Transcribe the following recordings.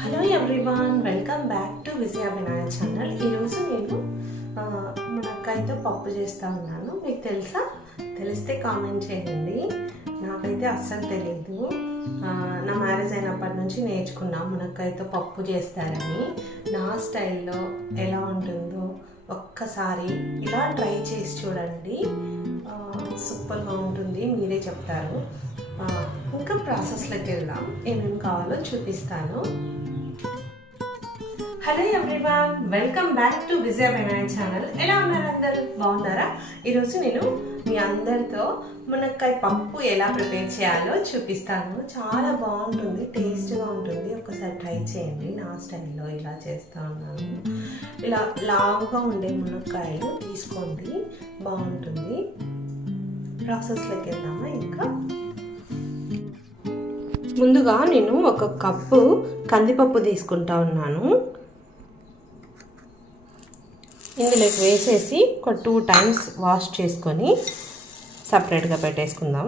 Hello everyone, welcome back to Vijaya Vinayaka channel. ఈరోజు నేను మునక్కాయతో పప్పు చేస్తూ ఉన్నాను. మీకు తెలుసా? తెలిస్తే కామెంట్ చేయండి. నాకైతే అస్సలు తెలియదు. నా మ్యారేజ్ అయినప్పటి నుంచి నేర్చుకున్నా మునక్కాయతో పప్పు చేస్తారని. నా స్టైల్లో ఎలా ఉంటుందో ఒక్కసారి ఇలా ట్రై చేసి చూడండి. సూపర్గా ఉంటుంది, మీరే చెప్తారు. ఇంకా ప్రాసెస్లోకి వెళ్దాం. ఏమేమి కావాలో చూపిస్తాను. Hello everyone, welcome back to Vijaya Vinayaka channel. ఎలా ఉన్నారు అందరూ? బాగున్నారా? ఈరోజు నేను మీ అందరితో మునక్కాయ పప్పు ఎలా ప్రిపేర్ చేయాలో చూపిస్తాను. చాలా బాగుంటుంది, టేస్ట్గా ఉంటుంది. ఒకసారి ట్రై చేయండి. నా స్టైల్లో ఇలా చేస్తూ ఉన్నాను. ఇలా లావుగా ఉండే మునక్కాయలు తీసుకోండి, బాగుంటుంది. ప్రాసెస్లోకి వెళ్దామా? ఇంకా ముందుగా నేను 1 కప్పు కందిపప్పు తీసుకుంటా ఉన్నాను. ఇందులోకి వేసేసి ఒక 2 టైమ్స్ వాష్ చేసుకొని సపరేట్గా పెట్టేసుకుందాం.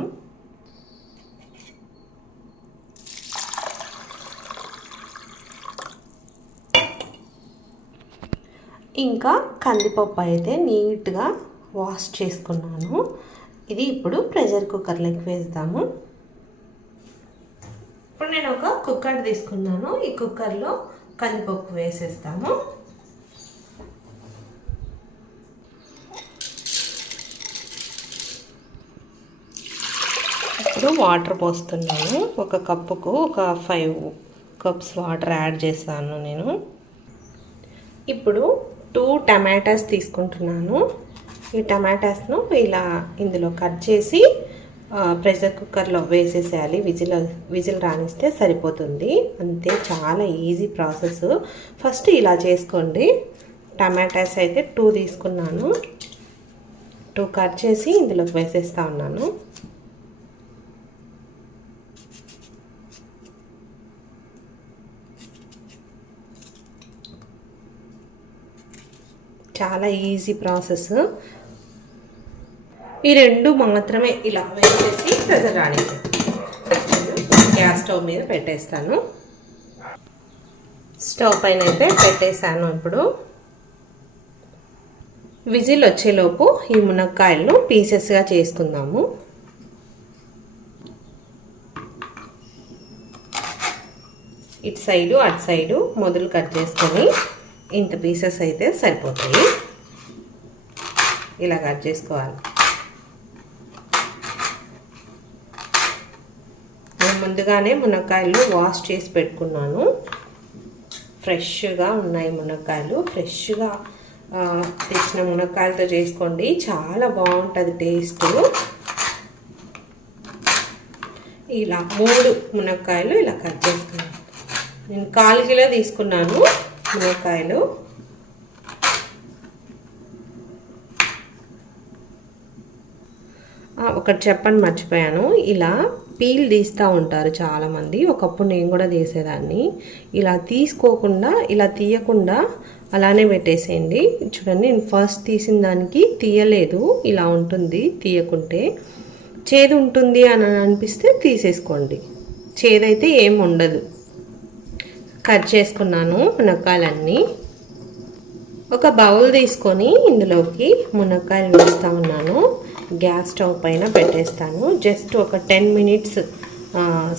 ఇంకా కందిపప్పు అయితే నీట్గా వాష్ చేసుకున్నాను. ఇది ఇప్పుడు ప్రెషర్ కుక్కర్లోకి వేద్దాము. ఇప్పుడు నేను ఒక కుక్కర్ తీసుకున్నాను. ఈ కుక్కర్లో కందిపప్పు వేసేస్తాము. ఇప్పుడు వాటర్ పోస్తున్నాను. 1 కప్పుకు ఒక 5 కప్స్ వాటర్ యాడ్ చేస్తాను నేను. ఇప్పుడు 2 టమాటాస్ తీసుకుంటున్నాను. ఈ టమాటాస్ను ఇలా ఇందులో కట్ చేసి ప్రెషర్ కుక్కర్లో వేసేసేయాలి. విజిల్ రానిస్తే సరిపోతుంది. అంతే, చాలా ఈజీ ప్రాసెస్. ఫస్ట్ ఇలా చేసుకోండి. టమాటాస్ అయితే 2 తీసుకున్నాను. 2 కట్ చేసి ఇందులోకి వేసేస్తా ఉన్నాను. చాలా ఈజీ ప్రాసెస్. ఈ 2 మాత్రమే ఇలా వేసేసి ప్రెషర్ రానివ్వండి. గ్యాస్ స్టవ్ మీద పెట్టేస్తాను. స్టవ్ పైన అయితే పెట్టేశాను. ఇప్పుడు విజిల్ వచ్చేలోపు ఈ మునక్కాయలను పీసెస్గా చేసుకుందాము. ఇటు సైడు అటు సైడు మొదలు కట్ చేసుకొని ఇంత పీసెస్ అయితే సరిపోతాయి. ఇలా కట్ చేసుకోవాలి. నేను ముందుగానే మునక్కాయలు వాష్ చేసి పెట్టుకున్నాను. ఫ్రెష్గా ఉన్నాయి మునక్కాయలు. ఫ్రెష్గా తెచ్చిన మునక్కాయలతో చేసుకోండి, చాలా బాగుంటుంది టేస్ట్. ఇలా 3 మునక్కాయలు ఇలా కట్ చేసుకున్నాను. నేను 1/4 కిలో తీసుకున్నాను మునక్కాయలు. ఒకటి చెప్పని మర్చిపోయాను. ఇలా పీల్ తీస్తూ ఉంటారు చాలామంది. ఒకప్పుడు నేను కూడా తీసేదాన్ని. ఇలా తీసుకోకుండా, ఇలా తీయకుండా అలానే పెట్టేసేయండి. చూడండి, నేను ఫస్ట్ తీసిన దానికి తీయలేదు. ఇలా ఉంటుంది తీయకుంటే. చేదు ఉంటుంది అని అనిపిస్తే తీసేసుకోండి. చేదైతే ఏం ఉండదు. కట్ చేసుకున్నాను మునక్కాయలన్నీ. ఒక బౌల్ తీసుకొని ఇందులోకి మునక్కాయలు వేస్తూ ఉన్నాను. గ్యాస్ స్టవ్ పైన పెట్టేస్తాను. జస్ట్ ఒక 10 మినిట్స్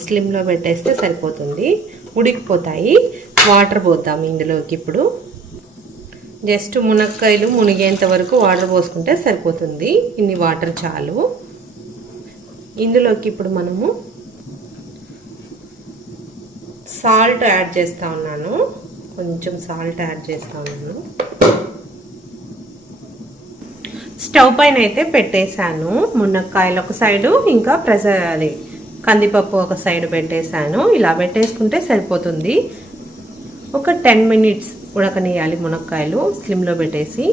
స్లిమ్లో పెట్టేస్తే సరిపోతుంది. ఉడికిపోతాయి. వాటర్ పోతాము ఇందులోకి. ఇప్పుడు జస్ట్ మునక్కాయలు మునిగేంత వరకు వాటర్ పోసుకుంటే సరిపోతుంది. ఇన్ని వాటర్ చాలు. ఇందులోకి ఇప్పుడు మనము సాల్ట్ యాడ్ చేస్తూ ఉన్నాను. కొంచెం సాల్ట్ యాడ్ చేస్తూ ఉన్నాను. స్టవ్ పైన అయితే పెట్టేశాను. మునక్కాయలు ఒక సైడు, ఇంకా కందిపప్పు ఒక సైడు పెట్టేశాను. ఇలా పెట్టేసుకుంటే సరిపోతుంది. ఒక 10 మినిట్స్ ఉడకనియాలి మునక్కాయలు స్లిమ్లో పెట్టేసి.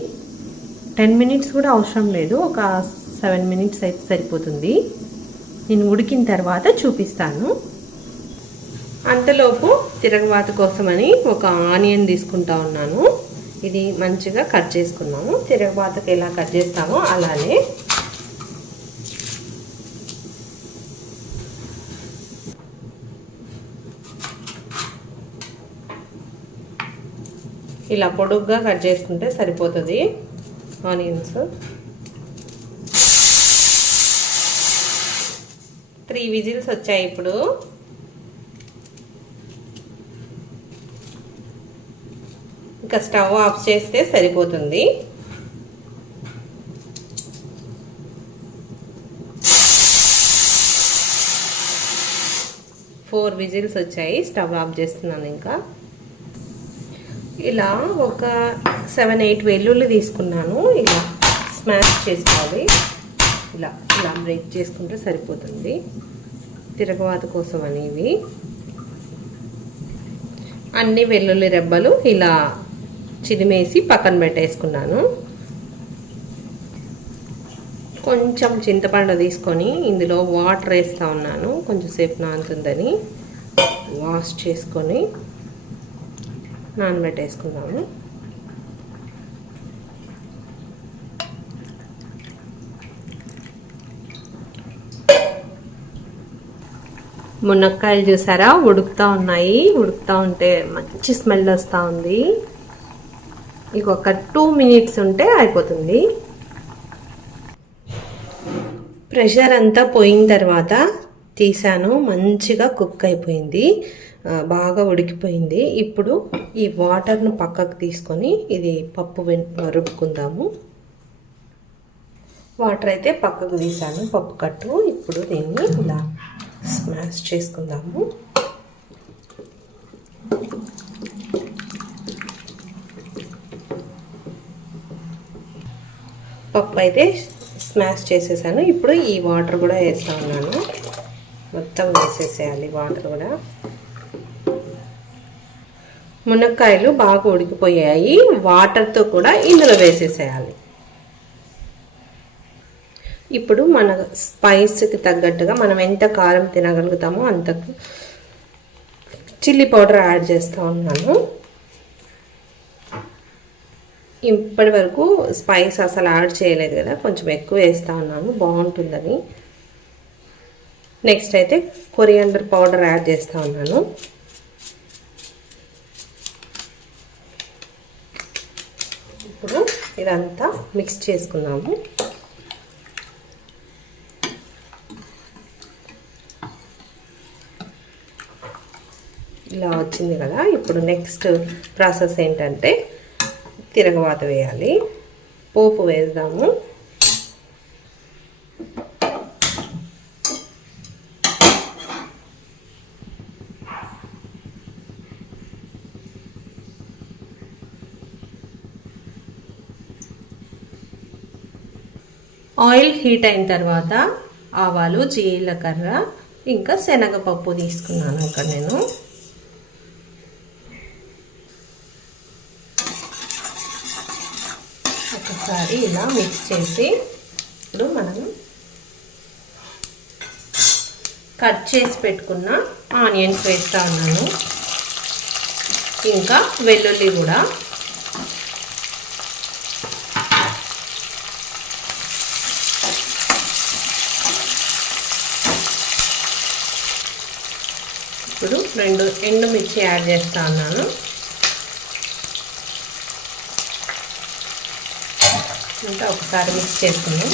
10 మినిట్స్ కూడా అవసరం లేదు, ఒక 7 మినిట్స్ అయితే సరిపోతుంది. నేను ఉడికిన తర్వాత చూపిస్తాను. అంతలోపు తిరగమాత కోసమని ఒక ఆనియన్ తీసుకుంటా ఉన్నాను. ఇది మంచిగా కట్ చేసుకున్నాము. తిరగమాతకి ఎలా కట్ చేస్తామో అలానే. ఇలా పొడుగ్గా కట్ చేసుకుంటే సరిపోతుంది ఆనియన్స్. 3 విజిల్స్ వచ్చాయి. ఇప్పుడు ఇంకా స్టవ్ ఆఫ్ చేస్తే సరిపోతుంది. ఫోర్ విజిల్స్ వచ్చాయి. స్టవ్ ఆఫ్ చేస్తున్నాను. ఇంకా ఇలా ఒక 7-8 వెల్లుల్లి తీసుకున్నాను. ఇలా స్మాష్ చేసుకోవాలి. ఇలా బ్రేక్ చేసుకుంటే సరిపోతుంది. తిరగవాత కోసం అనేవి అన్ని వెల్లుల్లి రెబ్బలు ఇలా చిదిమేసి పక్కన పెట్టేసుకున్నాను. కొంచెం చింతపండు తీసుకొని ఇందులో వాటర్ వేస్తూ ఉన్నాను. కొంచెంసేపు నానుతుందని వాష్ చేసుకొని నానబెట్టేసుకున్నాము. మునక్కాయలు చూసారా ఉడుకుతూ ఉన్నాయి. ఉడుకుతూ ఉంటే మంచి స్మెల్ వస్తూ ఉంది. ఇంకొక 2 మినిట్స్ ఉంటే అయిపోతుంది. ప్రెషర్ అంతా పోయిన తర్వాత తీసాను. మంచిగా కుక్ అయిపోయింది. బాగా ఉడికిపోయింది. ఇప్పుడు ఈ వాటర్ను పక్కకు తీసుకొని ఇది పప్పు రుబ్బుకుందాము. వాటర్ అయితే పక్కకు తీసాను, పప్పు కట్టు. ఇప్పుడు దీన్ని ఇలా స్మాష్ చేసుకుందాము. పప్పు అయితే స్మాష్ చేసేసాను. ఇప్పుడు ఈ వాటర్ కూడా వేస్తూ ఉన్నాను. మొత్తం వేసేసేయాలి వాటర్ కూడా. మునక్కాయలు బాగా ఉడికిపోయాయి. వాటర్తో కూడా ఇందులో వేసేసేయాలి. ఇప్పుడు మన స్పైస్కి తగ్గట్టుగా మనం ఎంత కారం తినగలుగుతామో అంత చిల్లీ పౌడర్ యాడ్ చేస్తూ ఉన్నాను. ఇప్పటి వరకు స్పైస్ అసలు యాడ్ చేయలేదు కదా, కొంచెం ఎక్కువ వేస్తూ ఉన్నాను బాగుంటుందని. నెక్స్ట్ అయితే కొరియాండర్ పౌడర్ యాడ్ చేస్తూ ఉన్నాను. ఇప్పుడు ఇదంతా మిక్స్ చేసుకున్నాము. ఇలా వచ్చింది కదా. ఇప్పుడు నెక్స్ట్ ప్రాసెస్ ఏంటంటే తిరగవాత వేయాలి. పోపు వేద్దాము. ఆయిల్ హీట్ అయిన తర్వాత ఆవాలు, జీలకర్ర, ఇంకా శనగపప్పు తీసుకున్నాను ఇక్కడ నేను. ఒకసారి ఇలా మిక్స్ చేసి ఇప్పుడు మనం కట్ చేసి పెట్టుకున్న ఆనియన్స్ వేస్తూ ఉన్నాను. ఇంకా వెల్లుల్లి కూడా. ఇప్పుడు 2 ఎండుమిర్చి యాడ్ చేస్తూ ఉన్నాను. ఇంకా ఒకసారి మిక్స్ చేసుకుందాం.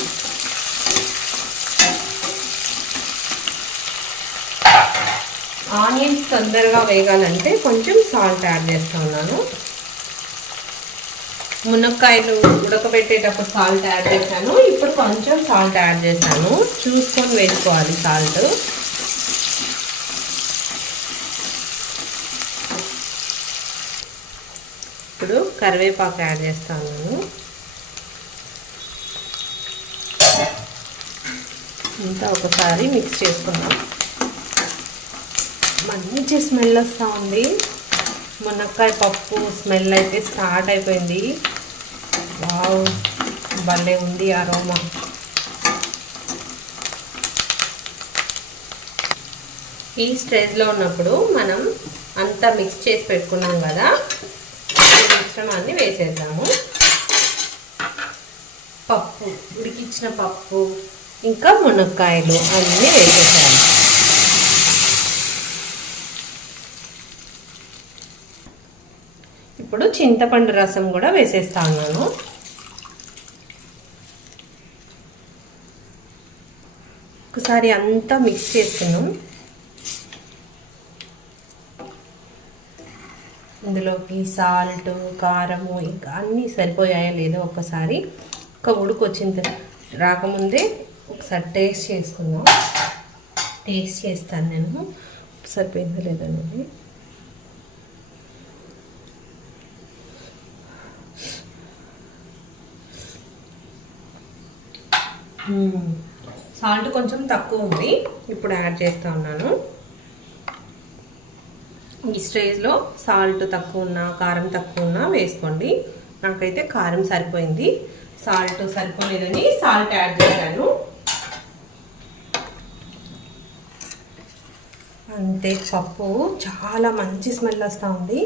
ఆనియన్స్ తొందరగా వేగాలంటే కొంచెం సాల్ట్ యాడ్ చేస్తూ ఉన్నాను. మునక్కాయలు ఉడకబెట్టేటప్పుడు సాల్ట్ యాడ్ చేశాను. ఇప్పుడు కొంచెం సాల్ట్ యాడ్ చేశాను. చూసుకొని వేసుకోవాలి సాల్ట్. ఇప్పుడు కరివేపాకు యాడ్ చేస్తాను. ఇంకా ఒకసారి మిక్స్ చేసుకుందాం. మంచి స్మెల్ వస్తూ ఉంది. మునక్కాయ పప్పు స్మెల్ అయితే స్టార్ట్ అయిపోయింది. వావ్, భలే ఉంది అరోమా. ఈ స్టేజ్లో ఉన్నప్పుడు మనం అంతా మిక్స్ చేసి పెట్టుకున్నాం కదా, ఈ మిశ్రమాన్ని వేసేద్దాము. పప్పు, ఉడికించిన పప్పు, ఇంకా మునక్కాయలు అన్నీ వేసేసాను. ఇప్పుడు చింతపండు రసం కూడా వేసేస్తా ఉన్నాను. ఒకసారి అంతా మిక్స్ చేసుకున్నాం. ఇందులోకి సాల్ట్, కారము ఇంకా అన్నీ సరిపోయాయో లేదో ఒకసారి ఒక ఉడుకు వచ్చింది రాకముందే ఒకసారి టేస్ట్ చేసుకుందాం. టేస్ట్ చేస్తాను నేను, సరిపోయిందో లేదో అనేది. సాల్ట్ కొంచెం తక్కువ ఉంది, ఇప్పుడు యాడ్ చేస్తూ ఉన్నాను. ఈ స్టేజ్లో సాల్ట్ తక్కువ ఉన్నా కారం తక్కువ ఉన్నా వేసుకోండి. నాకైతే కారం సరిపోయింది, సాల్ట్ సరిపోలేదని సాల్ట్ యాడ్ చేశాను. అంతే, పప్పు చాలా మంచి స్మెల్ వస్తూ ఉంది.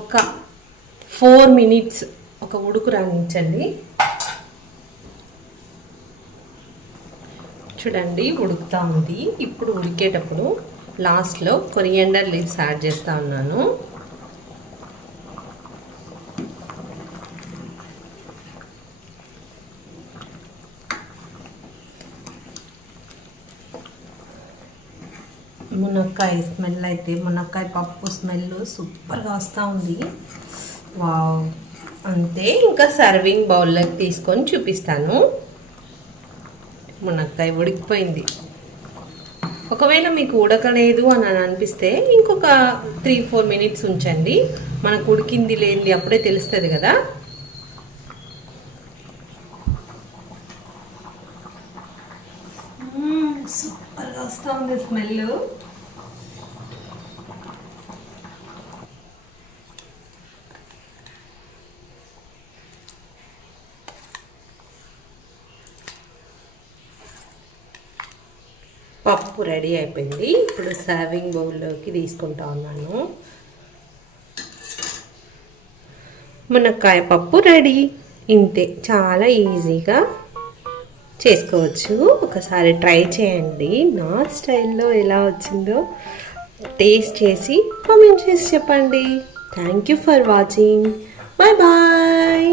ఒక 4 మినిట్స్ ఒక ఉడుకు రానించండి. చూడండి ఉడుకుతా ఉంది. ఇప్పుడు ఉడికేటప్పుడు లాస్ట్లో కొరియండర్ లీవ్స్ యాడ్ చేస్తూ ఉన్నాను. మునక్కాయ స్మెల్ అయితే, మునక్కాయ పప్పు స్మెల్ సూపర్గా వస్తూ ఉంది. వావ్, అంతే. ఇంకా సర్వింగ్ బౌల్లోకి తీసుకొని చూపిస్తాను. మునక్కాయ ఉడికిపోయింది. ఒకవేళ మీకు ఉడకలేదు అని అనిపిస్తే ఇంకొక 3-4 మినిట్స్ ఉంచండి. మనకు ఉడికింది లేనిది అప్పుడే తెలుస్తుంది కదా. సూపర్గా వస్తూ ఉంది స్మెల్. పప్పు రెడీ అయిపోయింది. ఇప్పుడు సర్వింగ్ బౌల్లోకి తీసుకుంటా ఉన్నాను. మునక్కాయ పప్పు రెడీ. ఇంతే, చాలా ఈజీగా చేసుకోవచ్చు. ఒకసారి ట్రై చేయండి. నా స్టైల్లో ఎలా వచ్చిందో టేస్ట్ చేసి కామెంట్ చేసి చెప్పండి. Thank you for watching. Bye bye.